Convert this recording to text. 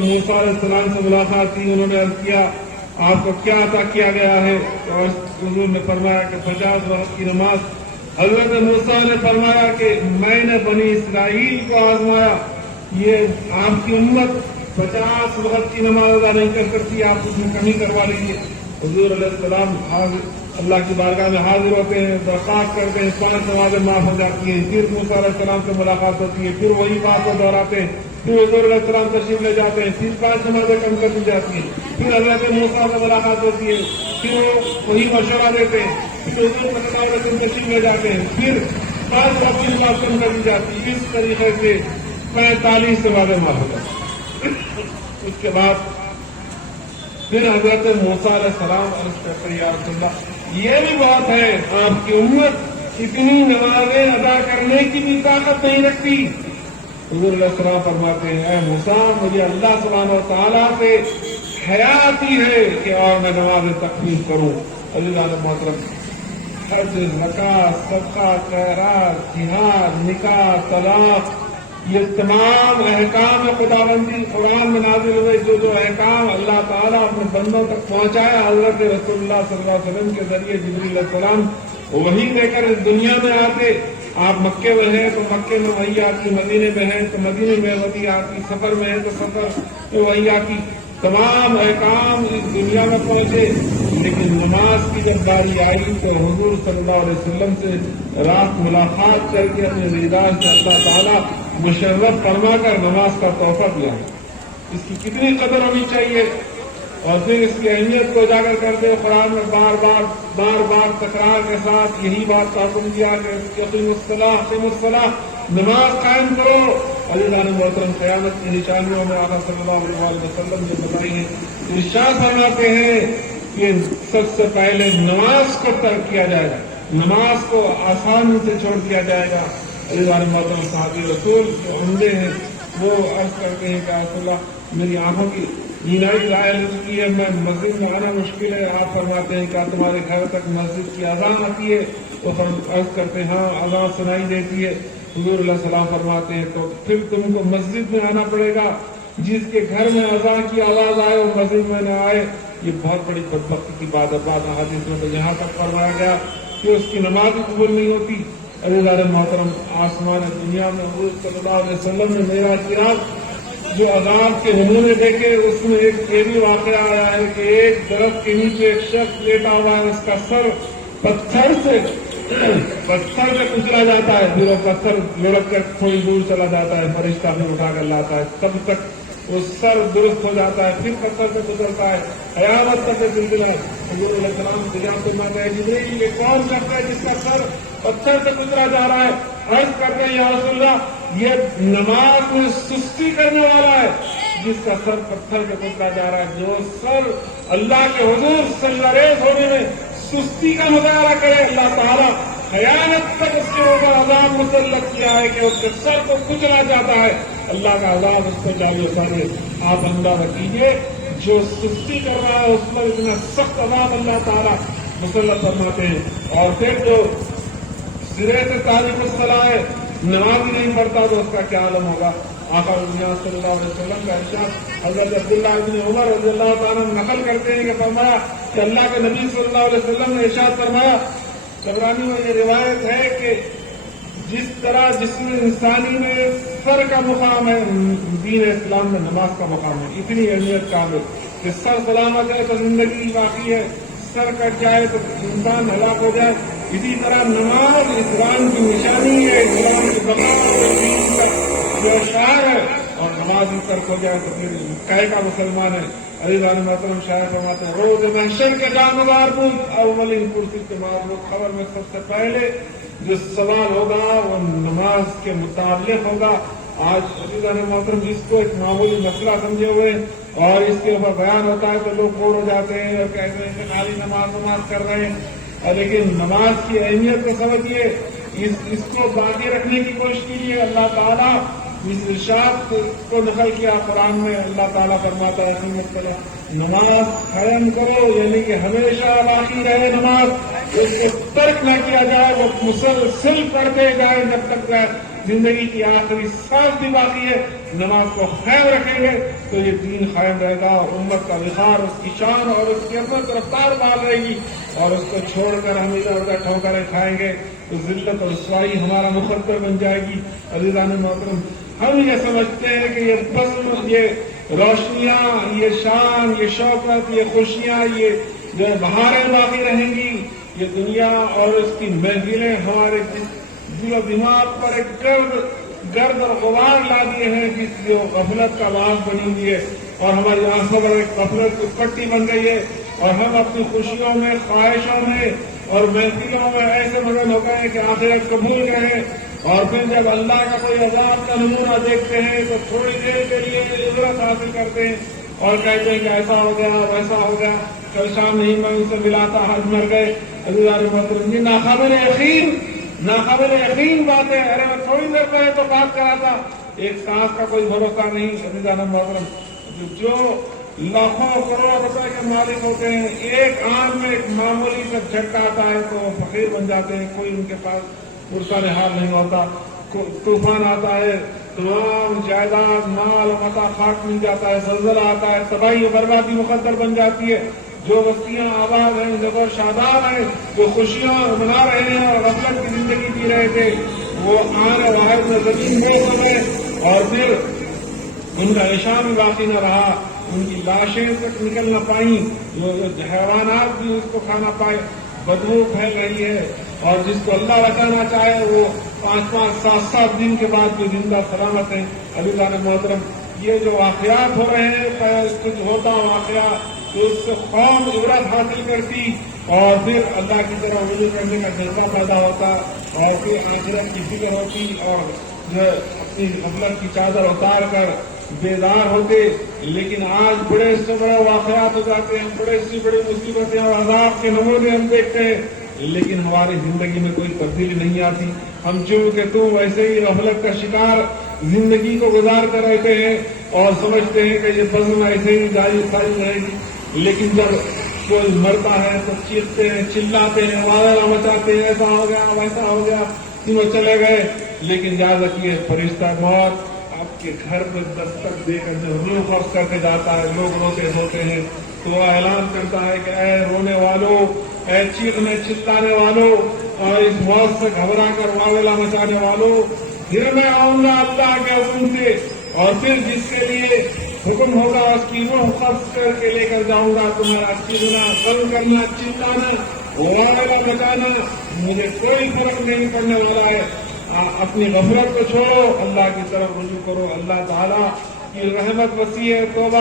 موسیٰ علیہ السلام سے ملاقات کی، انہوں نے عرض کیا آپ کو کیا عطا کیا گیا ہے؟ تو حضور نے فرمایا کہ 50 وقت کی نماز۔ حضرت موسیٰ نے فرمایا کہ میں نے بنی اسرائیل کو آزمایا، یہ آپ کی امت 50 وقت کی نماز ادا نہیں کر سکتی، آپ اس میں کمی کروا لیجیے۔ حضور علیہ السلام اللہ کی بارگاہ میں حاضر ہوتے ہیں، درخواست کرتے ہیں، 5 نمازیں معاف ہو جاتی ہیں۔ پھر موسیٰ علیہ السلام سے ملاقات ہوتی ہے، پھر وہی بات کو دہراتے ہیں، پھر حضور علیہ السلام تشریف لے جاتے ہیں، پھر 5 نمازیں کم کر دی جاتی ہیں، پھر حضرت موسیٰ سے ملاقات ہوتی ہے، پھر وہ وہی مشورہ دیتے ہیں، پھر حضور صلی اللہ علیہ وسلم تشریف لے جاتے ہیں، پھر 5 وقت کی نماز کم کر دی جاتی ہے۔ اس طریقے سے 45 نمازیں معاف ہو جاتی ہیں۔ اس کے بعد پھر حضرت موسیٰ علیہ السلام عرض کرتے ہیں یا رسول اللہ یہ بھی بات ہے آپ کی امت اتنی نمازیں ادا کرنے کی بھی طاقت نہیں رکھتی۔ حضور علیہ السلام فرماتے ہیں اے موسیٰ مجھے اللہ سبحانہ و تعالیٰ سے حیا آتی ہے کہ اور میں نماز تخفیف کروں۔ عزیزان محترم، حج، زکوٰۃ، صدقہ، خیرات، جہاد، نکاح، طلاق، یہ تمام احکام خداوندی قرآن میں نازل ہوئے، جو احکام اللہ تعالیٰ اپنے بندوں تک پہنچایا حضرت رسول اللہ صلی اللہ علیہ وسلم کے ذریعے جبریل علیہ السلام وہی لے کر اس دنیا میں آتے۔ آپ مکے میں ہیں تو مکے میں وہی آتی، مدینے میں ہیں تو مدینے میں وہی آتی، سفر میں ہیں تو سفر میں وہی آتی، تمام احکام اس دنیا میں پہنچے۔ لیکن نماز کی جب باری آئی تو حضور صلی اللہ علیہ وسلم سے رات ملاقات کر کے اپنے دیدار سے اللہ تعالیٰ مشرف فرما کر نماز کا تحفہ دیا ہے۔ اس کی کتنی قدر ہونی چاہیے، اور پھر اس کی اہمیت کو اجاگر کرتے قرآن میں بار بار تکرار کے ساتھ یہی بات کا حکم دیا کہ اقیموا الصلاۃ، نماز قائم کرو۔ عزیزان محترم، قیامت کی نشانیوں میں آقا صلی اللہ علیہ وسلم نے بتائی ہے، ارشاد فرماتے ہیں کہ سب سے پہلے نماز کو ترک کیا جائے گا، نماز کو آسانی سے چھوڑ دیا جائے گا۔ عزیزان محترم، صحابی رسول جو عمدے ہیں وہ عرض کرتے ہیں کہ رسول اللہ میری آنکھوں کی بینائی ظاہر ہو چکی ہے، میں مسجد میں آنا مشکل ہے۔ آپ فرماتے ہیں کہ تمہارے گھر تک مسجد کی اذان آتی ہے؟ تو ہم عرض کرتے ہیں ہاں اذان سنائی دیتی ہے۔ حضور علیہ السلام فرماتے ہیں تو پھر تم کو مسجد میں آنا پڑے گا، جس کے گھر میں اذان کی آواز آئے اور مسجد میں نہ آئے یہ بہت بڑی بدبختی کی بات ہے۔ بعض احادیث میں تو یہاں تک فرمایا گیا کہ اس کی نماز بھی قبول نہیں ہوتی۔ عزیزان محترم، آسمان دنیا میں حضور صلی اللہ علیہ وسلم نے میرا چراغ جو عذاب کے نمونے دیکھے اس میں ایک یہ بھی واقعہ آیا ہے کہ ایک درخت کے نیچے ایک شخص لیٹا ہوا ہے، اس کا سر پتھر سے کچلا جاتا ہے، پھر وہ پتھر لڑک کر تھوڑی دور چلا جاتا ہے، فرشتہ بھی اٹھا کر لاتا ہے، تب تک وہ سر درست ہو جاتا ہے، پھر پتھر سے گزرتا ہے، قیامت تک سلسلہ۔ حضور علیہ السلام تجارت فرماتے ہیں جبریل یہ کون شخص ہے جس کا سر پتھر سے گزرا جا رہا ہے؟ عرض کرتے ہیں یا رسول اللہ یہ نماز میں سستی کرنے والا ہے جس کا سر پتھر سے گزرا جا رہا ہے۔ جو سر اللہ کے حضور سجدہ ریز ہونے میں سستی کا مظاہرہ کرے، اللہ تعالیٰ قیامت تک اس کے اوپر عذاب مسلط کیا ہے کہ اس کے سر کو کچلا جاتا ہے، اللہ کا عذاب اس کو جاری ہوتا ہے۔ آپ اندازہ کیجیے جو سستی کر رہا ہے اس پر اتنا سخت عذاب اللہ تعالیٰ مسلط فرماتے ہیں، اور پھر جو سرے سے تارک الصلاۃ ہے، نماز ہی نہیں پڑھتا تو اس کا کیا عالم ہوگا۔ آقا صلی اللہ علیہ وسلم کا ارشاد حضرت عبداللہ بن عمر رضی اللہ تعالیٰ نقل کرتے ہیں کہ فرمایا کہ اللہ کے نبی صلی اللہ علیہ وسلم نے ارشاد فرمایا، طبرانی میں یہ روایت ہے کہ جس طرح جسم انسانی میں سر کا مقام ہے، دین اسلام میں نماز کا مقام ہے، اتنی اہمیت کا ہے کہ سر سلامت ہے تو زندگی باقی ہے، سر کٹ جائے تو انسان ہلاک ہو جائے۔ اسی طرح نماز اسلام کی نشانی ہے، اسلام کی بقا اور دین کا جو شعار ہے، اور نماز ترک ہو جائے تو پھر کہے کا مسلمان ہے۔ عزیزان محترم، شاعر فرماتے ہیں روز محشر کے جانبدار بود اولین کرسی کے معروف خبر میں سب سے پہلے جو سوال ہوگا وہ نماز کے متعلق ہوگا۔ آج عزیزان محترم اس کو ایک معمولی مسئلہ سمجھے ہوئے اور اس کے اوپر بیان ہوتا ہے تو لوگ بور ہو جاتے ہیں اور کہتے ہیں کہ خالی نماز کر رہے ہیں، لیکن نماز کی اہمیت کو سمجھیے، اس کو باقی رکھنے کی کوشش کیجیے۔ اللہ تعالیٰ اس ارشاد کو نقل کیا قرآن میں، اللہ تعالیٰ فرماتا ہے نماز قائم کرو، یعنی کہ ہمیشہ باقی رہے نماز، اس کو ترک نہ کیا جائے، وہ مسلسل پڑھتے جائے جب تک زندگی کی آخری سانس بھی باقی ہے، نماز کو قائم رکھیں گے تو یہ دین قائم رہے گا، اور امت کا وقار، اس کی شان اور اس کی عظمت رفتار بال رہے گی، اور اس کو چھوڑ کر ہم ادھر ادھر ٹھوکریں کھائیں گے تو ذلت اور رسوائی ہمارا مقدر بن جائے گی۔ عزیزان محترم، ہم یہ سمجھتے ہیں کہ یہ بزم، یہ روشنیاں، یہ شان، یہ شوکت، یہ خوشیاں، یہ جو بہاریں باقی رہیں گی، یہ دنیا اور اس کی محفلیں ہمارے دل و دماغ پر ایک گرد اور غبار لا دیے ہیں جس جو غفلت کا باعث بنی ہوئی ہے، اور ہماری آنکھوں پر ایک غفلت کی پٹی بن گئی ہے، اور ہم اپنی خوشیوں میں، خواہشوں میں اور محفلوں میں ایسے مگن ہو گئے کہ آخرت کو بھول گئے ہیں، اور پھر جب اللہ کا کوئی عذاب کا نمونہ دیکھتے ہیں تو تھوڑی دیر کے لیے عبرت حاصل کرتے ہیں اور کہتے ہیں کہ ایسا ہو گیا، ویسا ہو گیا، کل شام نہیں میں ان سے ملا تھا، آج مر گئے۔ عزیزان محترم، یہ ناقابل یقین بات ہے۔ ارے میں تھوڑی دیر پہلے تو بات کرا تھا، ایک سانس کا کوئی بھروسہ نہیں۔ عزیزان محترم، جو لاکھوں کروڑ روپے کے مالک ہوتے ہیں، ایک آن میں ایک معمولی سا جھٹکا آتا ہے تو وہ فقیر بن جاتے ہیں، کوئی ان کے پاس پرسان حال نہیں ہوتا۔ طوفان آتا ہے، تمام جائیداد، مال متا خاک مل جاتا ہے، زلزلہ آتا ہے، تباہی و بربادی مقدر بن جاتی ہے۔ جو بستیاں آباد ہیں، زبر شاداب ہیں، جو خوشیاں منا رہے ہیں اور غفلت کی زندگی جی رہے تھے، وہ آنے واحد میں زمین ہو گئے، اور پھر ان کا نشان بھی باقی نہ رہا، ان کی لاشیں تک نکل نہ پائیں، جو حیوانات بھی اس کو کھانا پائے، بدبو پھیل رہی ہے، اور جس کو اللہ بچانا چاہے وہ 5-5 7-7 دن کے بعد بھی زندہ سلامت ہیں۔ عزیزان محترم، یہ جو واقعات ہو رہے ہیں، کچھ ہوتا واقعہ تو اس سے قوم عبرت حاصل کرتی، اور پھر اللہ کی طرف رجوع کرنے کا جذبہ پیدا ہوتا، اور پھر آخرت کی فکر ہوتی، اور جو اپنی غفلت کی چادر اتار کر بیدار ہوتے۔ لیکن آج بڑے سے بڑے واقعات ہو جاتے ہیں، بڑے سے بڑی مصیبتیں اور عذاب کے نمونے ہم دیکھتے ہیں، لیکن ہماری زندگی میں کوئی تبدیلی نہیں آتی۔ ہم چونکہ تم ویسے ہی غفلت کا شکار زندگی کو گزار کر رہتے ہیں اور سمجھتے ہیں کہ یہ بزم ایسے ہی جاری ساری رہے گی، لیکن جب کوئی مرتا ہے تو چیختے ہیں، چلاتے ہیں، واویلا مچاتے ہیں، ایسا ہو گیا، ویسا ہو گیا، تینوں چلے گئے۔ لیکن یاد رکھیے، فرشتہ موت آپ کے گھر پر دستک دے کر روح قبض کر کے جاتا ہے، لوگ روتے ہوتے ہیں تو وہ اعلان کرتا ہے کہ اے رونے والوں، اے چیخنے چلانے والوں، اور اس موت سے گھبرا کر واویلا مچانے والوں، پھر میں آؤں گا اللہ کے حکم سے، اور پھر جس کے لیے حکم ہوگا اس کی روح قبض کر کے لے کر جاؤں گا۔ تمہارا چیخنا، غم کرنا، چلانا، واویلا مچانا مجھے کوئی فرق نہیں پڑنے والا ہے۔ اپنی غفلت کو چھوڑو، اللہ کی طرف رجوع کرو، اللہ تعالیٰ کی رحمت وسیع ہے، توبہ